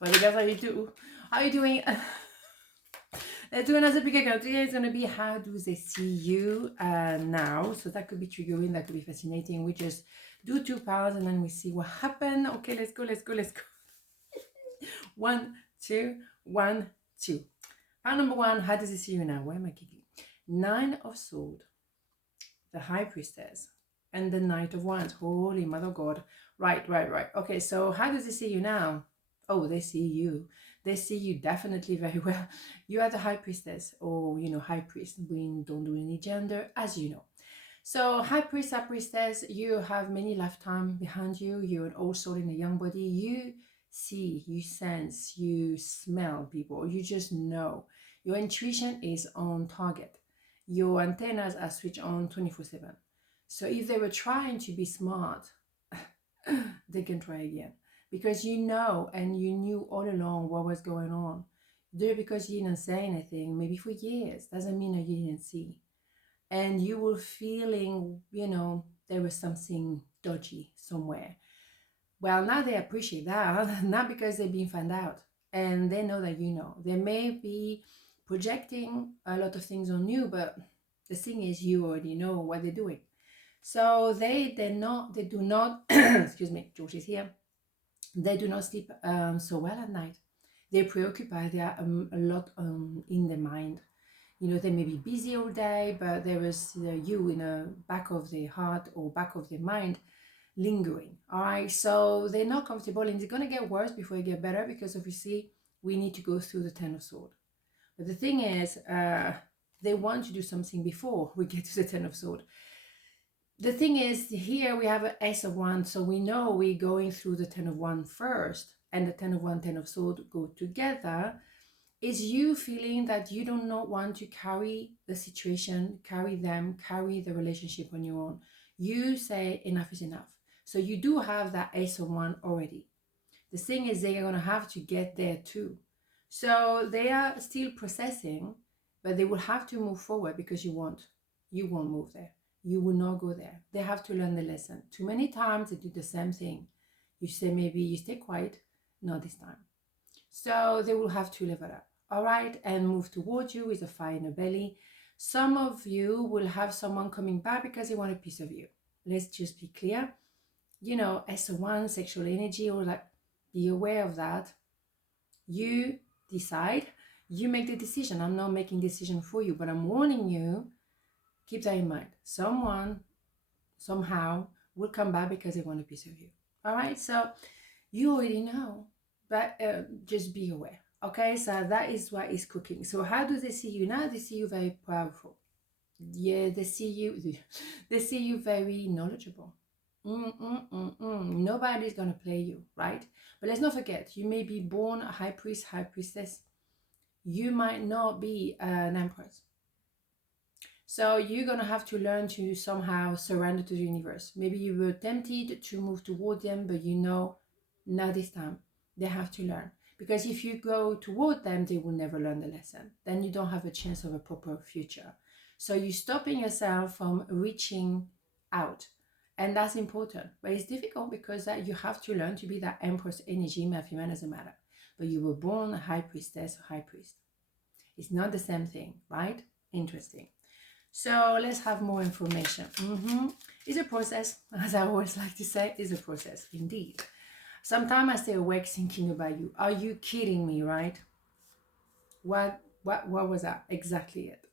Well, you guys, how you do? How you doing? Let's do another pick account. Today is going to be how do they see you now? So that could be triggering, that could be fascinating. We just do 2 powers and then we see what happened. Okay, let's go, let's go, let's go. 1, 2, 1, 2. Power number 1, how does it see you now? Where am I kicking? 9 of Swords, the High Priestess, and the Knight of Wands. Holy Mother God. Right. Okay, so how does it see you now? Oh, they see you. They see you definitely very well. You are the High Priestess, or, High Priest. We don't do any gender, as you know. So High Priest, High Priestess, you have many lifetime behind you. You're an old soul in a young body. You see, you sense, you smell people. You just know. Your intuition is on target. Your antennas are switched on 24/7. So if they were trying to be smart, they can try again. Because you know and you knew all along what was going on. Do it because you didn't say anything, maybe for years, doesn't mean that you didn't see. And you were feeling, there was something dodgy somewhere. Well, now they appreciate that, not because they're being found out. And they know that you know. They may be projecting a lot of things on you, but the thing is you already know what they're doing. So they do not, excuse me, George is here. They do not sleep so well at night. They're preoccupied. They are a lot in their mind. They may be busy all day, but there is you in the back of their heart or back of their mind lingering. All right, so they're not comfortable, and it's going to get worse before it get better, because obviously we need to go through the Ten of Swords. But the thing is, they want to do something before we get to the Ten of Swords. The thing is, here we have an Ace of Wands, so we know we're going through the Ten of Wands first, and the Ten of Wands, Ten of Swords go together. Is you feeling that you do not want to carry the situation, carry the relationship on your own. You say enough is enough. So you do have that Ace of Wands already. The thing is, they are going to have to get there too. So they are still processing, but they will have to move forward, because you won't move there. You will not go there. They have to learn the lesson. Too many times they do the same thing. You say maybe you stay quiet, not this time. So they will have to level up, all right, and move towards you with a fire in the belly. Some of you will have someone coming back because they want a piece of you. Let's just be clear. S1, sexual energy, or like, be aware of that. You decide, you make the decision. I'm not making decision for you, but I'm warning you. Keep that in mind. Someone, somehow, will come back because they want a piece of you. All right, so you already know, but just be aware. Okay, so that is what is cooking. So how do they see you now? They see you very powerful. Yeah, they see you very knowledgeable. Nobody's gonna play you, right? But let's not forget, you may be born a high priest, high priestess. You might not be an empress. So you're going to have to learn to somehow surrender to the universe. Maybe you were tempted to move toward them, but not this time. They have to learn. Because if you go toward them, they will never learn the lesson. Then you don't have a chance of a proper future. So you're stopping yourself from reaching out. And that's important. But it's difficult because you have to learn to be that empress energy, male, female, doesn't matter. But you were born a high priestess or high priest. It's not the same thing, right? Interesting. So let's have more information. It's a process, as I always like to say, it's a process, indeed. Sometimes I stay awake thinking about you. Are you kidding me, right? What was that? Exactly it.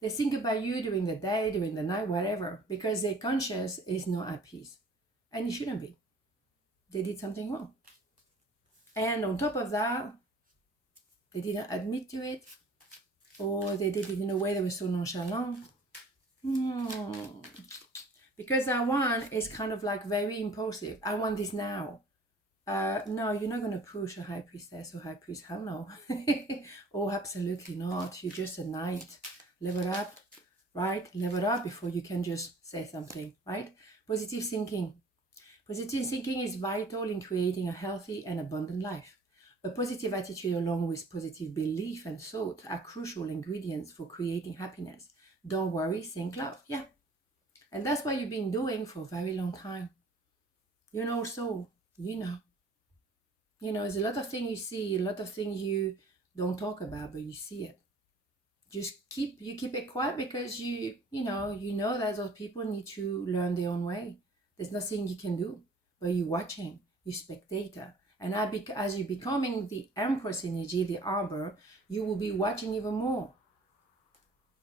They think about you during the day, during the night, whatever, because their conscience is not at peace. And it shouldn't be. They did something wrong. And on top of that, they didn't admit to it, or they did it in a way that was so nonchalant. Because that one is kind of like very impulsive. I want this now. No, you're not going to push a high priestess or high priest. Hell no. Oh, absolutely not. You're just a knight. Level up, right? Level up before you can just say something, right? Positive thinking. Positive thinking is vital in creating a healthy and abundant life. A positive attitude along with positive belief and thought are crucial ingredients for creating happiness. Don't worry, think love. Yeah. And that's what you've been doing for a very long time. So, You know, there's a lot of things you see, a lot of things you don't talk about, but you see it. Just keep it quiet because you know that those people need to learn their own way. There's nothing you can do, but you're watching, you spectator. And as you're becoming the Empress energy, the arbor, you will be watching even more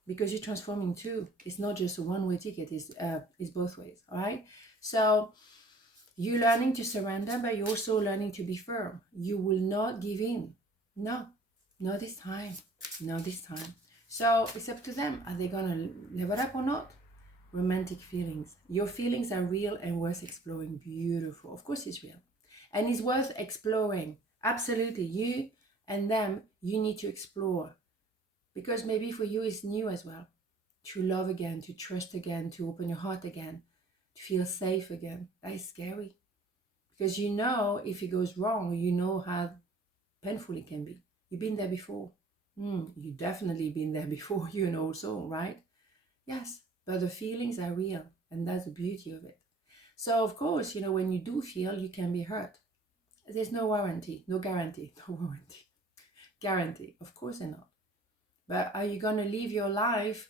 because you're transforming too. It's not just a one-way ticket, it's both ways. All right, so you're learning to surrender, but you're also learning to be firm. You will not give in. No, not this time. Not this time. So it's up to them. Are they gonna live it up or not? Romantic feelings. Your feelings are real and worth exploring. Beautiful. Of course it's real. And it's worth exploring. Absolutely. You and them, you need to explore. Because maybe for you it's new as well. To love again, to trust again, to open your heart again, to feel safe again. That is scary. Because you know if it goes wrong, you know how painful it can be. You've been there before. You definitely been there before, you know, also, right? Yes, but the feelings are real, and that's the beauty of it. So, of course, you know, when you do feel, you can be hurt. There's no warranty, no guarantee, no warranty. Guarantee, of course not. But are you going to live your life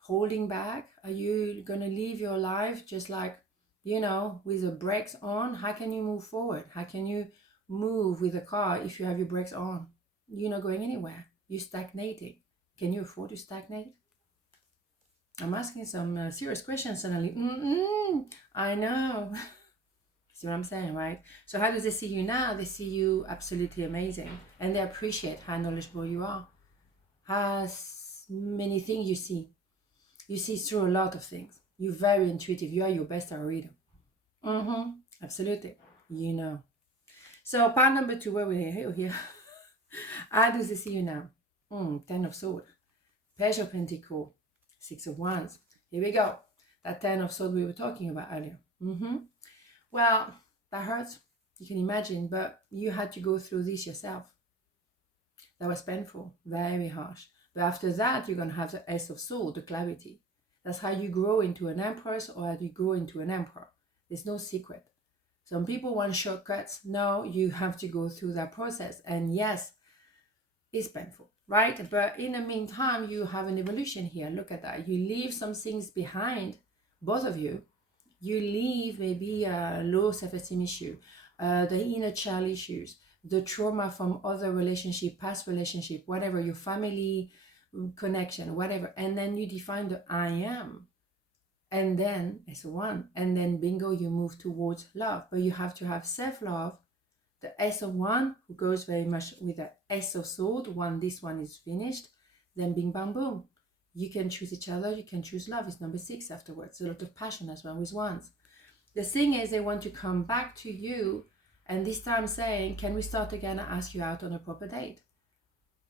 holding back? Are you going to live your life just like, you know, with the brakes on? How can you move forward? How can you move with a car if you have your brakes on? You're not going anywhere. You're stagnating. Can you afford to stagnate? I'm asking some serious questions suddenly. I know. See what I'm saying, right? So how do they see you now? They see you absolutely amazing. And they appreciate how knowledgeable you are. How many things you see. You see through a lot of things. You're very intuitive. You are your best reader. Absolutely. You know. So part number 2, where we're here. How do they see you now? 10 of Swords. Page of Pentacles. 6 of Wands. Here we go. That 10 of Swords we were talking about earlier. Well, that hurts. You can imagine, but you had to go through this yourself. That was painful, very harsh. But after that, you're going to have the Ace of Swords, the clarity. That's how you grow into an Empress or how you grow into an Emperor. There's no secret. Some people want shortcuts. No, you have to go through that process. And yes, it's painful, right? But in the meantime, you have an evolution here. Look at that. You leave some things behind, both of you. You leave maybe a low self-esteem issue, the inner child issues, the trauma from other relationship, past relationship, whatever, your family connection, whatever. And then you define the I am. And then it's one. And then bingo, you move towards love. But you have to have self-love. The S of One, who goes very much with the S of Sword. This one is finished. Then bing, bang, boom. You can choose each other. You can choose love. It's number 6 afterwards. A lot of passion as well with Wands. The thing is, they want to come back to you. And this time saying, can we start again and ask you out on a proper date?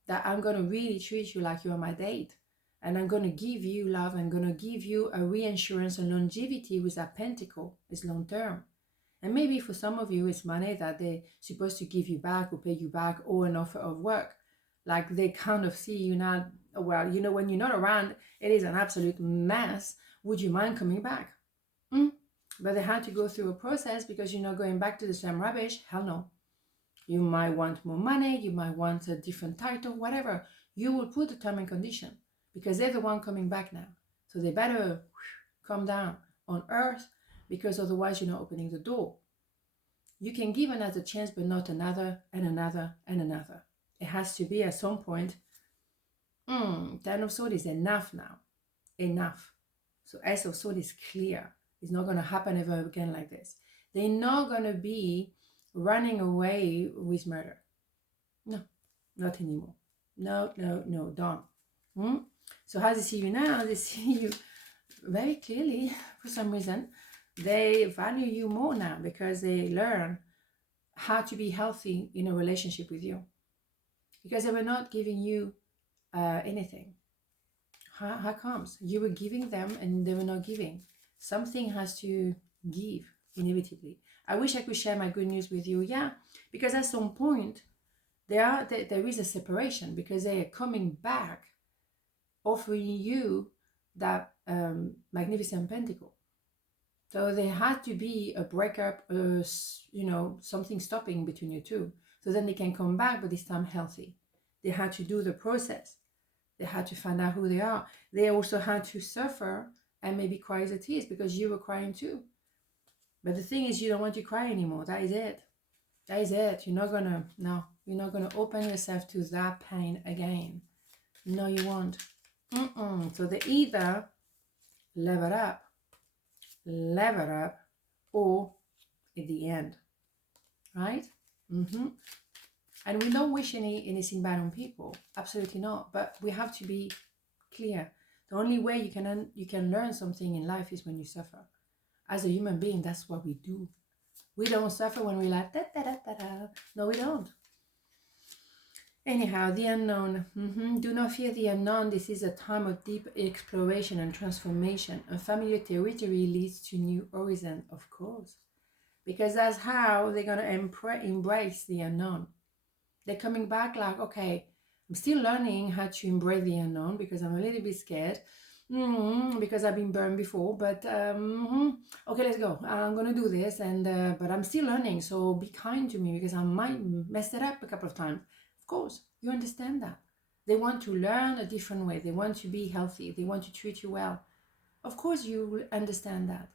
That I'm going to really treat you like you're my date. And I'm going to give you love. I'm going to give you a reassurance and longevity with that pentacle. It's long term. And maybe for some of you, it's money that they're supposed to give you back or pay you back, or an offer of work. Like they kind of see you now, well, you know, when you're not around, it is an absolute mess. Would you mind coming back? But they had to go through a process because you're not going back to the same rubbish. Hell no. You might want more money. You might want a different title, whatever. You will put a term and condition because they're the one coming back now. So they better come down on earth, because otherwise you're not opening the door. You can give another chance, but not another and another and another. It has to be at some point, 10 of Swords is enough now. Enough. So Ace of Swords is clear. It's not going to happen ever again like this. They're not going to be running away with murder. No, not anymore. No, done. So how they see you now? They see you very clearly for some reason. They value you more now because they learn how to be healthy in a relationship with you. Because they were not giving you anything. How comes? You were giving them and they were not giving. Something has to give, inevitably. I wish I could share my good news with you. Yeah, because at some point, there is a separation because they are coming back offering you that magnificent pentacle. So there had to be a breakup, you know, something stopping between you two. So then they can come back, but this time healthy. They had to do the process. They had to find out who they are. They also had to suffer and maybe cry the tears because you were crying too. But the thing is, you don't want to cry anymore. That is it. That is it. You're not gonna, no, you're not gonna open yourself to that pain again. No, you won't. So they either level up, or at the end, right? And we don't wish anything bad on people, absolutely not. But we have to be clear. The only way you can learn something in life is when you suffer. As a human being, that's what we do. We don't suffer when we're like da da da da da. No, we don't. Anyhow, the unknown. Do not fear the unknown. This is a time of deep exploration and transformation. Unfamiliar territory leads to new horizon, of course, because that's how they're gonna embrace the unknown. They're coming back like, okay, I'm still learning how to embrace the unknown because I'm a little bit scared. Because I've been burned before, but okay, let's go. I'm gonna do this, and but I'm still learning, so be kind to me because I might mess it up a couple of times. Of course, you understand that. They want to learn a different way. They want to be healthy. They want to treat you well. Of course, you will understand that.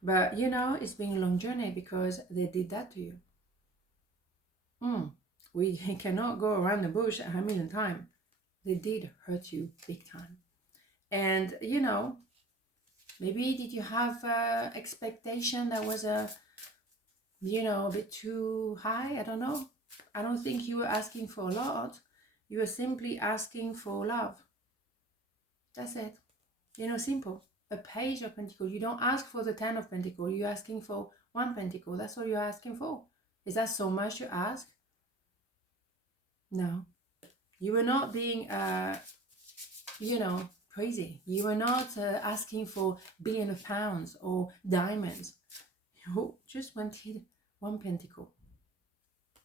But you know, it's been a long journey because they did that to you. We cannot go around the bush a million times. They did hurt you big time. And you know, maybe did you have expectation that was a bit too high? I don't know. I don't think you were asking for a lot. You were simply asking for love. That's it. Simple. A page of Pentacle. You don't ask for the 10 of Pentacle. You're asking for 1 Pentacle. That's all you're asking for. Is that so much you ask? No. You were not being, crazy. You were not asking for billion of pounds or diamonds. You just wanted 1 Pentacle.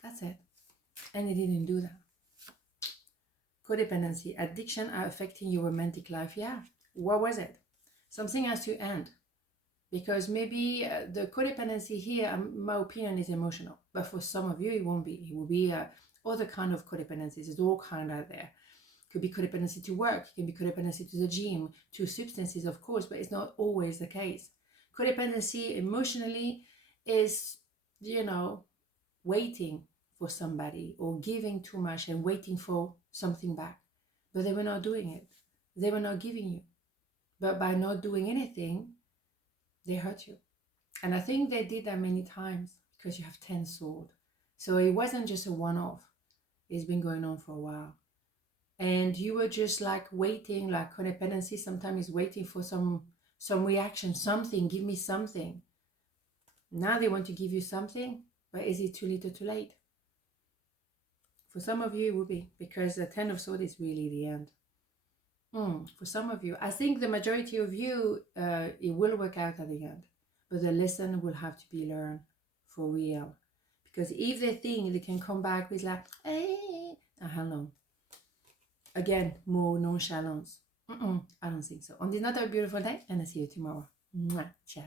That's it. And it didn't do that. Codependency, addiction are affecting your romantic life. Yeah. What was it? Something has to end. Because maybe the codependency here, my opinion, is emotional. But for some of you, it won't be. It will be other kind of codependencies. There's all kind out there. It could be codependency to work. It can be codependency to the gym, to substances, of course, but it's not always the case. Codependency emotionally is, waiting for somebody or giving too much and waiting for something back. But they were not doing it. They were not giving you. But by not doing anything, they hurt you. And I think they did that many times because you have 10 swords. So it wasn't just a one-off. It's been going on for a while. And you were just like waiting, like codependency sometimes is waiting for some reaction, something, give me something. Now they want to give you something, but is it too little too late? For some of you, it will be, because the 10 of Swords is really the end. For some of you, I think the majority of you, it will work out at the end. But the lesson will have to be learned for real. Because if they think they can come back with like, hey, hell no. Again, more nonchalance. I don't think so. On this another beautiful day, and I'll see you tomorrow. Ciao.